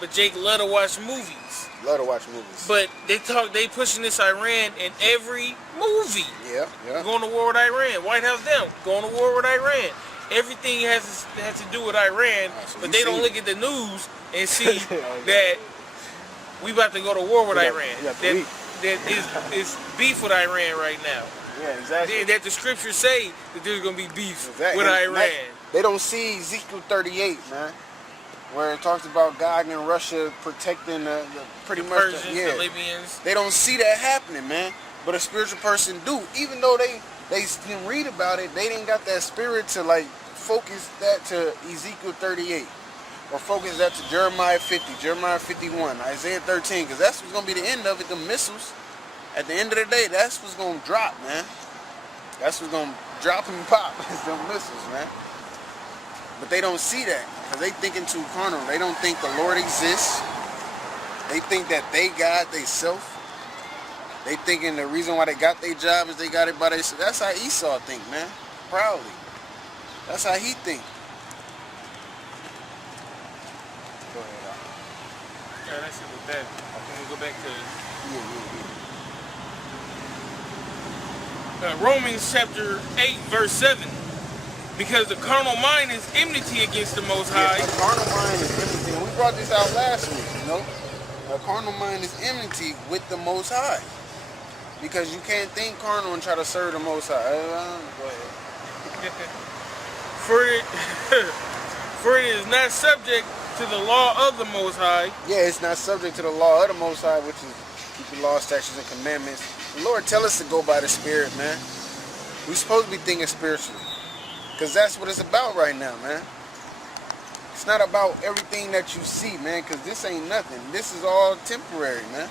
But Jake love to watch movies. Love to watch movies. But they pushing this Iran in every movie. Yeah. Going to war with Iran. White House down. Going to war with Iran. Everything has to do with Iran, so but they don't look at the news and see that we about to go to war with Iran. That is beef with Iran right now. Yeah, exactly. That the scriptures say that there's gonna be beef with Iran. They don't see Ezekiel 38, man, where it talks about God and Russia protecting the pretty much Persians, the Libyans. They don't see that happening, man. But a spiritual person do. Even though they can read about it, they didn't got that spirit to like focus that to Ezekiel 38 or focus that to Jeremiah 50, Jeremiah 51, Isaiah 13, because that's what's gonna be the end of it. The missiles. At the end of the day, that's what's gonna drop, man. That's what's gonna drop and pop. It's them missiles, man. But they don't see that because they thinking too carnal. They don't think the Lord exists. They think that they God, they self. They thinking the reason why they got their job is they got it by themselves. That's how Esau think, man. Proudly. That's how he think. Go ahead, Yeah, that's it with that. I'm gonna go back to Romans chapter 8, verse 7. Because the carnal mind is enmity against the Most High. The carnal mind is enmity. And we brought this out last week, you know. The carnal mind is enmity with the Most High. Because you can't think carnal and try to serve the Most High. Go ahead. For it is not subject to the law of the Most High. Yeah, it's not subject to the law of the Most High, which is keep the law, statutes, and commandments. The Lord tell us to go by the Spirit, man. We're supposed to be thinking spiritually. Because that's what it's about right now, man. It's not about everything that you see, man, because this ain't nothing. This is all temporary, man.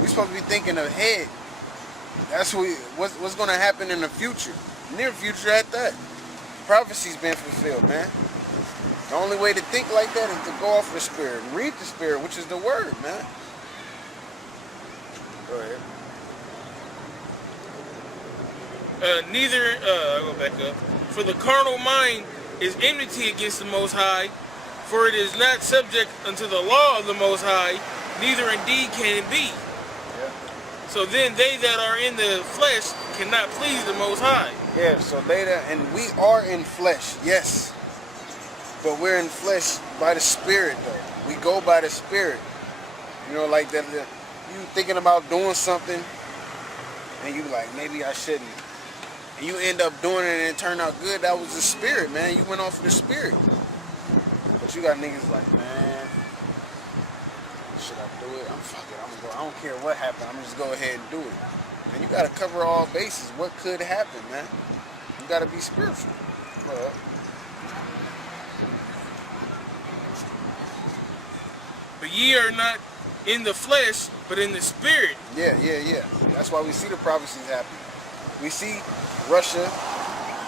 We're supposed to be thinking ahead. That's what's going to happen in the future. Near future at that. Prophecy's been fulfilled, man. The only way to think like that is to go off the Spirit and read the Spirit, which is the Word, man. Go ahead. I'll go back up. For the carnal mind is enmity against the Most High, for it is not subject unto the law of the Most High, neither indeed can it be. Yeah. So then they that are in the flesh cannot please the Most High. Yeah, so and we are in flesh, yes. But we're in flesh by the Spirit, though. We go by the Spirit. You know, like that. You thinking about doing something, and you like, maybe I shouldn't. And you end up doing it and it turned out good. That was the Spirit, man. You went off of the Spirit. But you got niggas like, man, should I do it? I don't care what happened. I'm just go ahead and do it. And you got to cover all bases. What could happen, man? You got to be spiritual. Well, but ye are not in the flesh, but in the Spirit. Yeah. That's why we see the prophecies happen. We see Russia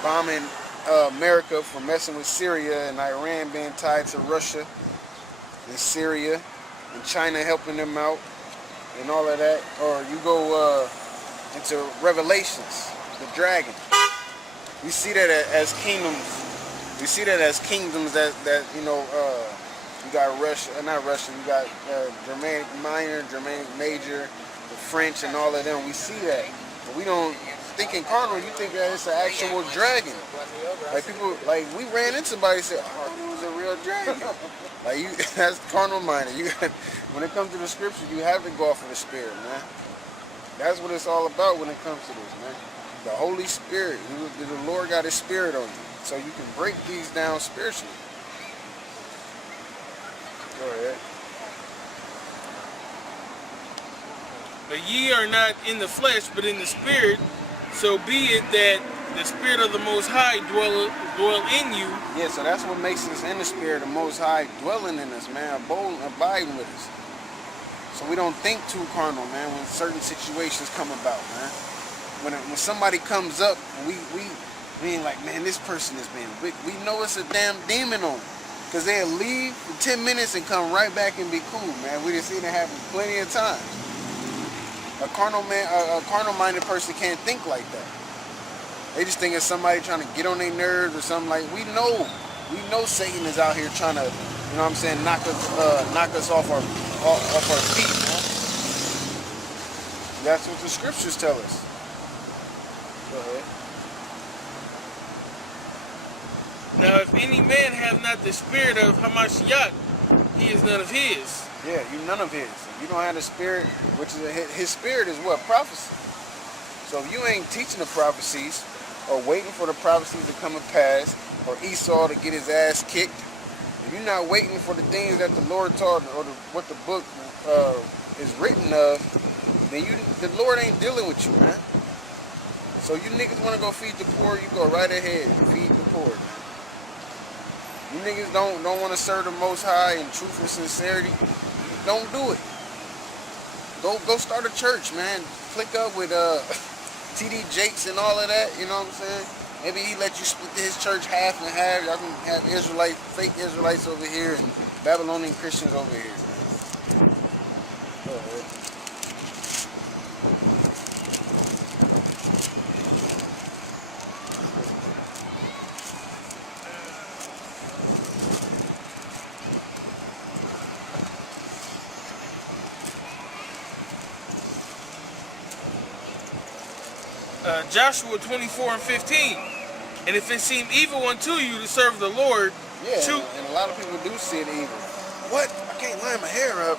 bombing America for messing with Syria, and Iran being tied to Russia and Syria, and China helping them out, and all of that. Or you go into Revelations, the dragon. We see that as kingdoms. We see that as kingdoms that you know. You got Russia, not Russia. You got Germanic Minor, Germanic Major, the French, and all of them. We see that, but we don't. Thinking carnal, you think that it's an actual dragon. Like people, like we ran into somebody and said, "Oh, it was a real dragon." Like you, that's carnal minded. You got, when it comes to the scripture, you have to go off of the Spirit, man. That's what it's all about when it comes to this, man. The Holy Spirit, the Lord got His Spirit on you, so you can break these down spiritually. Go ahead. But ye are not in the flesh, but in the Spirit. So be it that the Spirit of the Most High dwell in you. Yeah, so that's what makes us in the Spirit, the Most High dwelling in us, man, abiding with us. So we don't think too carnal, man, when certain situations come about, man. When somebody comes up, and we ain't like, man, this person is being wicked. We know it's a damn demon on them. Because they'll leave for 10 minutes and come right back and be cool, man. We just seen it happen plenty of times. A carnal-minded person can't think like that. They just think it's somebody trying to get on their nerves or something. Like we know Satan is out here trying to, you know what I'm saying, knock us off our feet, man. That's what the scriptures tell us. Go ahead. Now, if any man have not the spirit of Hamashiach, he is none of his. Yeah, you none of his. If you don't have the spirit, which is his spirit is what? Prophecy. So if you ain't teaching the prophecies, or waiting for the prophecies to come to pass, or Esau to get his ass kicked, if you're not waiting for the things that the Lord taught, or what the book is written of, then the Lord ain't dealing with you, man. So you niggas want to go feed the poor, you go right ahead, feed the poor. You niggas don't want to serve the Most High in truth and sincerity, don't do it. Go start a church, man. Click up with TD Jakes and all of that, you know what I'm saying? Maybe he let you split his church half and half. Y'all can have fake Israelites over here and Babylonian Christians over here, man. Go ahead. Joshua 24:15. And if it seem evil unto you to serve the Lord, yeah, and a lot of people do see it evil. What? I can't line my hair up.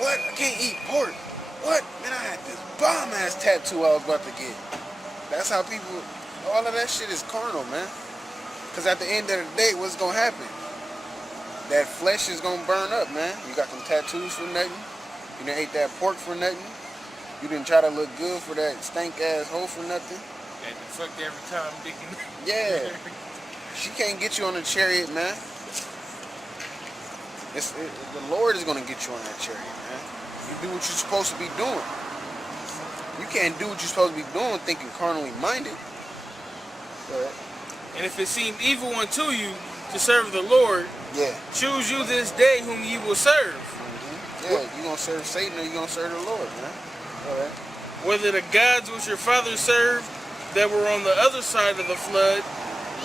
What? I can't eat pork. What? Man, I had this bomb-ass tattoo I was about to get. That's how people, all of that shit is carnal, man. Because at the end of the day, what's going to happen? That flesh is going to burn up, man. You got them tattoos for nothing. You done ate that pork for nothing. You didn't try to look good for that stank-ass hoe for nothing. And fucked every time, Dickie. Yeah. She can't get you on a chariot, man. The Lord is going to get you on that chariot, man. You do what you're supposed to be doing. You can't do what you're supposed to be doing thinking carnally minded. And if it seem evil unto you to serve the Lord, yeah, choose you this day whom ye will serve. Mm-hmm. Yeah, you going to serve Satan or you going to serve the Lord, man. All right. Whether the gods which your fathers served that were on the other side of the flood,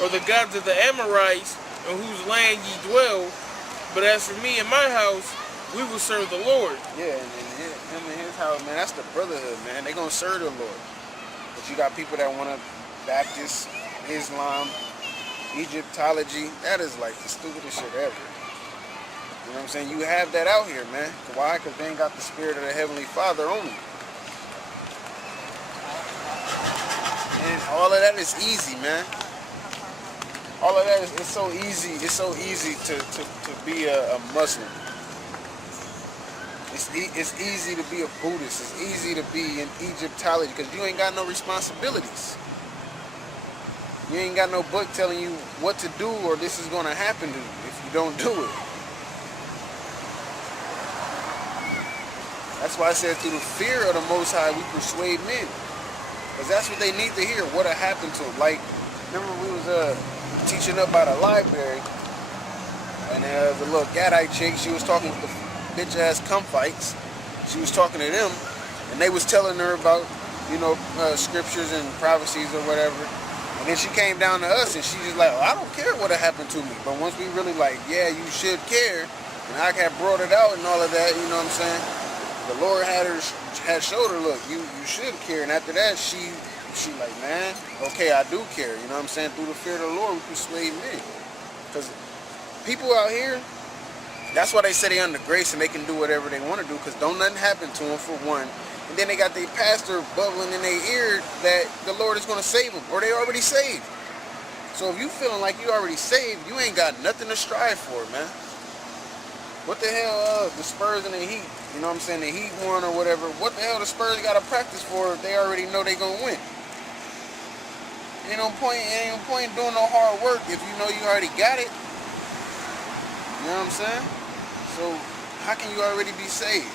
or the gods of the Amorites, in whose land ye dwell. But as for me and my house, we will serve the Lord. Yeah, and him and his house, man, that's the brotherhood, man. They gonna serve the Lord. But you got people that want to Baptist, Islam, Egyptology. That is like the stupidest shit ever. You know what I'm saying? You have that out here, man. Why? Because they ain't got the spirit of the Heavenly Father on them. And all of that is easy, man. All of that is so easy. It's so easy to be a Muslim. It's easy to be a Buddhist. It's easy to be in Egyptology because you ain't got no responsibilities. You ain't got no book telling you what to do or this is going to happen to you if you don't do it. That's why I said through the fear of the Most High we persuade men. Because that's what they need to hear, what happened to them. Like, remember we was teaching up by the library, and the little Gadite chick, she was talking with the bitch-ass Kumfites. She was talking to them, and they was telling her about, you know, scriptures and prophecies or whatever. And then she came down to us, and she just like, oh, I don't care what happened to me. But once we really like, yeah, you should care, and I had brought it out and all of that, you know what I'm saying? The Lord had showed her, look, you should care. And after that, she like, man, okay, I do care. You know what I'm saying? Through the fear of the Lord, we persuade men. Because people out here, that's why they say they under grace and they can do whatever they want to do because don't nothing happen to them for one. And then they got their pastor bubbling in their ear that the Lord is going to save them or they already saved. So if you feeling like you already saved, you ain't got nothing to strive for, man. What the hell, the Spurs and the Heat, you know what I'm saying, the Heat won or whatever, what the hell the Spurs got to practice for if they already know they going to win? Ain't no point doing no hard work if you know you already got it. You know what I'm saying? So, how can you already be saved?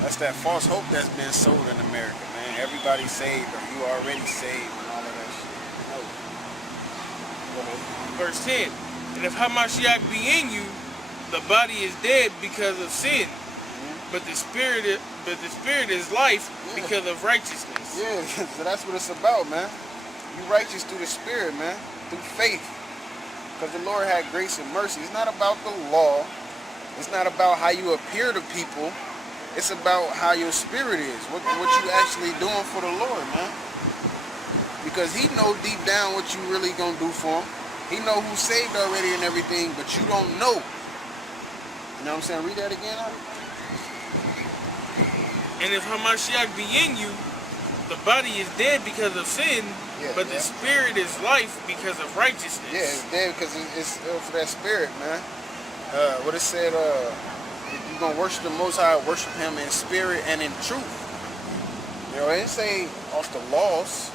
That's that false hope that's been sold in America, man. Everybody's saved or you already saved and all of that shit. No. Go ahead. Verse 10. And if Hamashiach be in you, the body is dead because of sin. but the spirit is life Yeah. because of righteousness. Yeah, so that's what it's about, man. You righteous through the Spirit, man, through faith. Because the Lord had grace and mercy. It's not about the law. It's not about how you appear to people. It's about how your spirit is. What you actually doing for the Lord, man. Because he know deep down what you really gonna do for him. He know who's saved already and everything, but you don't know. You know what I'm saying? Read that again, Ari? And if Hamashiach be in you, the body is dead because of sin, but the spirit is life because of righteousness. Yeah, it's dead because it's for that spirit, man. What it said, if you're going to worship the Most High, worship him in spirit and in truth. You know, it didn't say off the laws.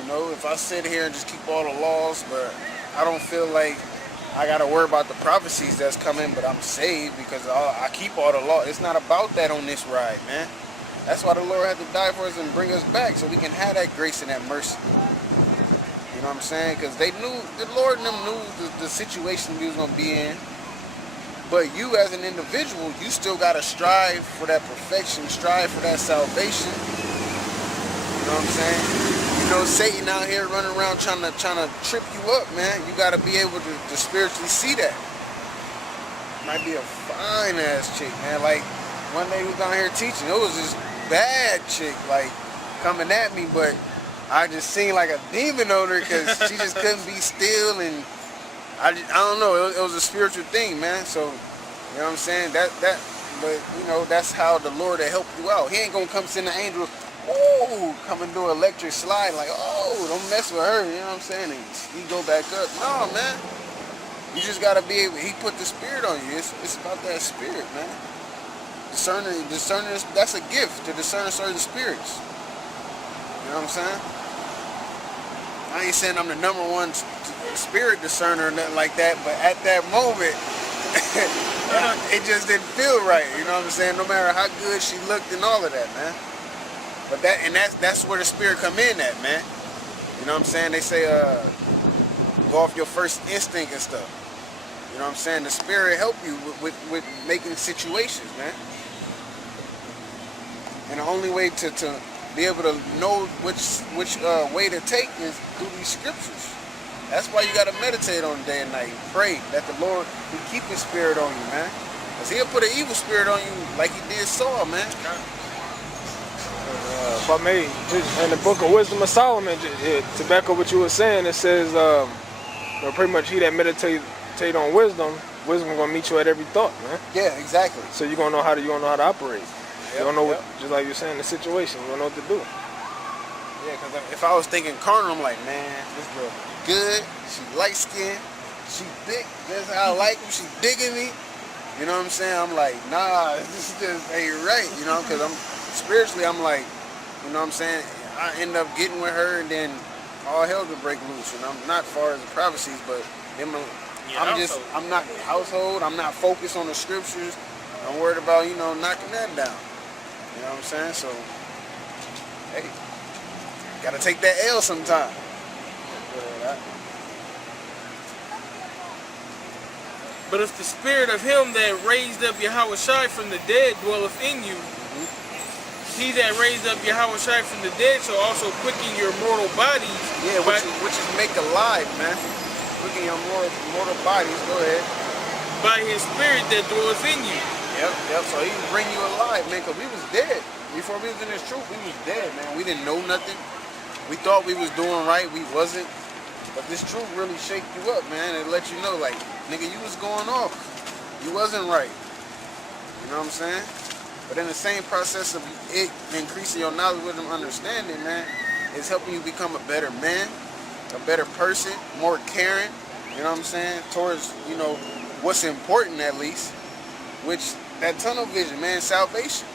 You know, if I sit here and just keep all the laws, but I don't feel like I got to worry about the prophecies that's coming, but I'm saved because I keep all the law. It's not about that on this ride, man. That's why the Lord had to die for us and bring us back so we can have that grace and that mercy. You know what I'm saying? Because they knew, the Lord and them knew the situation we was going to be in. But you as an individual, you still got to strive for that perfection, strive for that salvation. You know what I'm saying? You know, Satan out here running around trying to trip you up, man. You got to be able to spiritually see that. Might be a fine ass chick, man. Like, one day we was down here teaching. It was this bad chick, like, coming at me, but I just seen like a demon on her because she just couldn't be still, and I don't know. It was a spiritual thing, man. So, you know what I'm saying? But you know, that's how the Lord will help you out. He ain't gonna come send an angel, ooh, come and do an electric slide, like, oh, don't mess with her. You know what I'm saying? And he go back up. No, man. You just gotta be able. He put the spirit on you. It's about that spirit, man. Discerning, that's a gift to discern certain spirits. You know what I'm saying? I ain't saying I'm the #1 spirit discerner or nothing like that, but at that moment, it just didn't feel right. You know what I'm saying? No matter how good she looked and all of that, man. But that's where the spirit come in at, man. You know what I'm saying? They say go off your first instinct and stuff. You know what I'm saying? The spirit help you with making situations, man. And the only way to be able to know which way to take is through these scriptures. That's why you got to meditate on it day and night. Pray that the Lord will keep his spirit on you, man. Because he'll put an evil spirit on you like he did Saul, man. But me, in the book of Wisdom of Solomon, to back up what you were saying, it says, pretty much he that meditate on wisdom gonna meet you at every thought, man. Yeah, exactly. So you're gonna know how to operate. Yep, you don't know what, just like you're saying, the situation. You don't know what to do. Yeah, because if I was thinking carnal, I'm like, man, this girl good. She light skinned. She thick. That's how I like her. She digging me. You know what I'm saying? I'm like, nah, this just ain't right. You know, because I'm spiritually, I'm like, you know what I'm saying? I end up getting with her, and then all hell could break loose. And I'm not far as the prophecies, but them. I'm not household. I'm not focused on the scriptures. I'm worried about, you know, knocking that down. You know what I'm saying? So, hey, gotta take that L sometime. But if the spirit of him that raised up Yahushua from the dead dwelleth in you, he that raised up Yahushua from the dead shall also quicken your mortal bodies. Yeah, which is make alive, man. Quicken your mortal bodies. Go ahead. By his spirit that dwelleth in you. Yep. So he can bring you alive, man, because we was dead. Before we was in this truth, we was dead, man. We didn't know nothing. We thought we was doing right. We wasn't. But this truth really shake you up, man, and let you know, like, nigga, you was going off. You wasn't right. You know what I'm saying? But in the same process of it increasing your knowledge with and understanding, man, it's helping you become a better man, a better person, more caring, you know what I'm saying, towards, you know, what's important at least, which, that tunnel vision, man, salvation.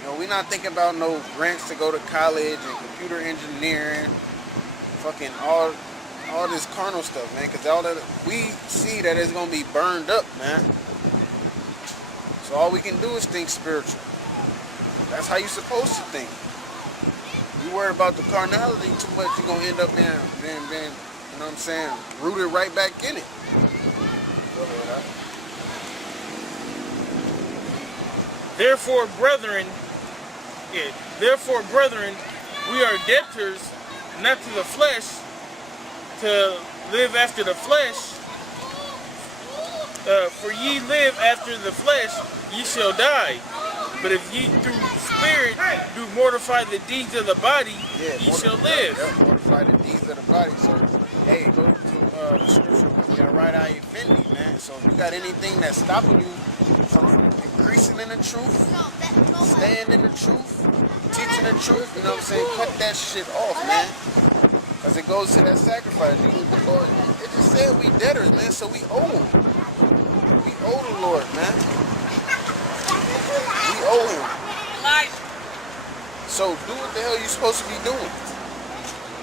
You know, we're not thinking about no grants to go to college and computer engineering, fucking all this carnal stuff, man, because all that, we see that it's going to be burned up, man. So all we can do is think spiritual. That's how you're supposed to think. You worry about the carnality too much, you're going to end up being, you know what I'm saying, rooted right back in it. Go ahead, huh? Therefore, brethren, we are debtors, not to the flesh, to live after the flesh. For ye live after the flesh, ye shall die. But if ye through spirit do mortify the deeds of the body, ye shall live. Yeah, mortify the deeds of the body. So, hey, go to the scripture. You got right eye offending, man. So if you got anything that's stopping you from increasing in the truth, staying in the truth, teaching the truth, you know what I'm saying? Cut that shit off, man. Because it goes to that sacrifice. The Lord, it just said we debtors, man. So we owe. We owe the Lord, man. We owe him. So do what the hell you're supposed to be doing.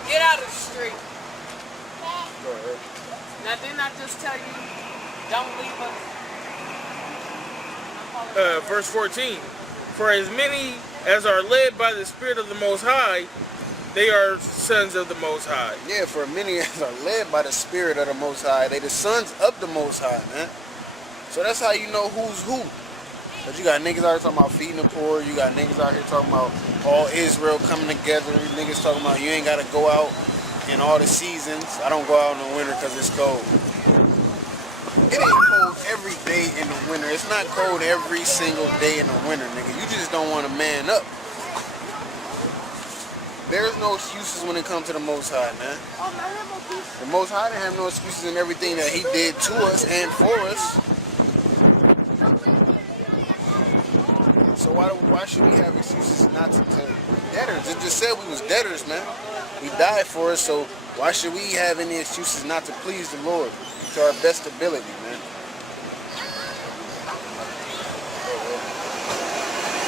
Get out of the street. Go ahead. Now, didn't I just tell you, don't leave us? Verse 14. For as many as are led by the Spirit of the Most High, they are sons of the Most High. Yeah, for many as are led by the Spirit of the Most High, they the sons of the Most High, man. So that's how you know who's who. But you got niggas out here talking about feeding the poor. You got niggas out here talking about all Israel coming together. Niggas talking about you ain't got to go out in all the seasons. I don't go out in the winter because it's cold. It ain't cold every day in the winter. It's not cold every single day in the winter, nigga. You just don't want to man up. There's no excuses when it comes to the Most High, man. The Most High didn't have no excuses in everything that he did to us and for us. So why should we have excuses not to debtors? It just said we was debtors, man. He died for us, so why should we have any excuses not to please the Lord to our best ability, man?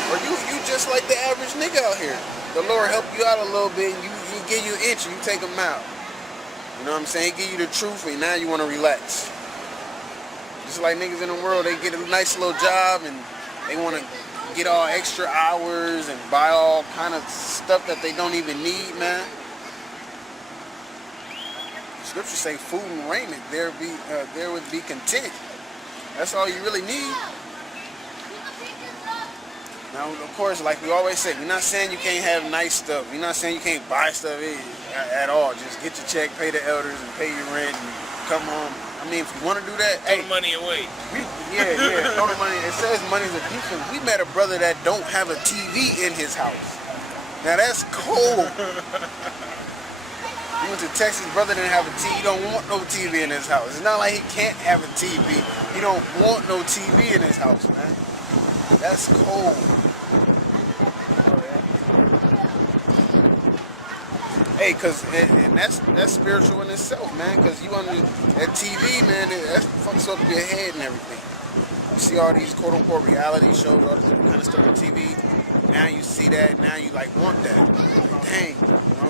Or you just like the average nigga out here. The Lord help you out a little bit, and he give you an inch, and you take him out. You know what I'm saying? He give you the truth, and now you want to relax. Just like niggas in the world, they get a nice little job, and they want to get all extra hours and buy all kind of stuff that they don't even need, man. Scripture say food and raiment, there would be content. That's all you really need. Now, of course, like we always say, we're not saying you can't have nice stuff. We're not saying you can't buy stuff at all. Just get your check, pay the elders, and pay your rent, and come home. I mean, if you want to do that, Throw the money away. Throw the money. It says money's a defense. We met a brother that don't have a TV in his house. Now that's cold. He went to Texas, brother didn't have a TV. He don't want no TV in his house. It's not like he can't have a TV. He don't want no TV in his house, man. That's cold. Hey, and that's spiritual in itself, man. Cause you under that TV, man, that fucks up your head and everything. You see all these quote unquote reality shows, all this different kind of stuff on TV. Now you see that, now you like want that. Dang,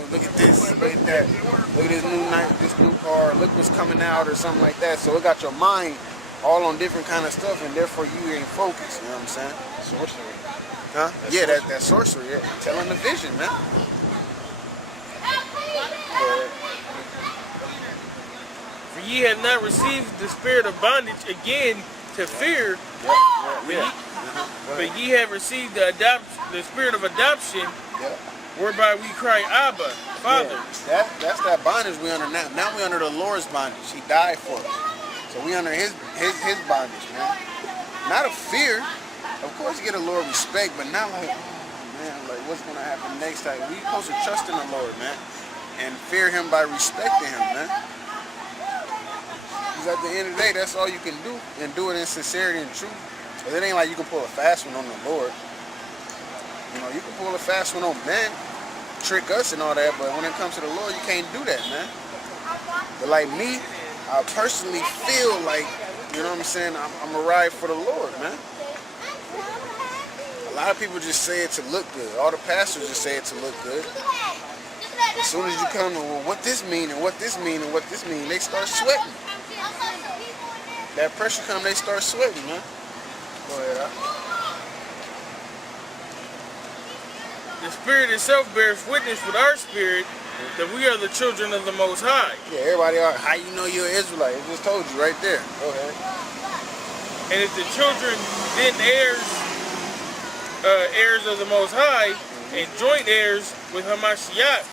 look at this, look at that, look at this new car, look what's coming out or something like that. So it got your mind all on different kind of stuff, and therefore you ain't focused. You know what I'm saying? Sorcery. Huh? That's sorcery. Yeah, telling the vision, man. For ye have not received the spirit of bondage again to fear, but ye have received the spirit of adoption, whereby we cry, Abba, Father. Yeah, that's that bondage we under now. Now we under the Lord's bondage. He died for us. So we under his bondage, man. Not of fear. Of course you get a Lord respect, but not like, man, like what's gonna happen next time? We supposed to trust in the Lord, man. And fear him by respecting him, man. Because at the end of the day, that's all you can do. And do it in sincerity and truth. Because it ain't like you can pull a fast one on the Lord. You know, you can pull a fast one on man, trick us and all that, but when it comes to the Lord, you can't do that, man. But like me, I personally feel like, you know what I'm saying, I'm a ride for the Lord, man. A lot of people just say it to look good. All the pastors just say it to look good. As soon as you come to, well, what this mean and what this mean and what this mean, they start sweating. That pressure come, they start sweating, man. Go ahead, The Spirit itself bears witness with our spirit that we are the children of the Most High. Yeah, everybody are. How you know you're an Israelite? It just told you right there. Go ahead. And if the children, then heirs, heirs of the Most High and joint heirs with Hamashiach.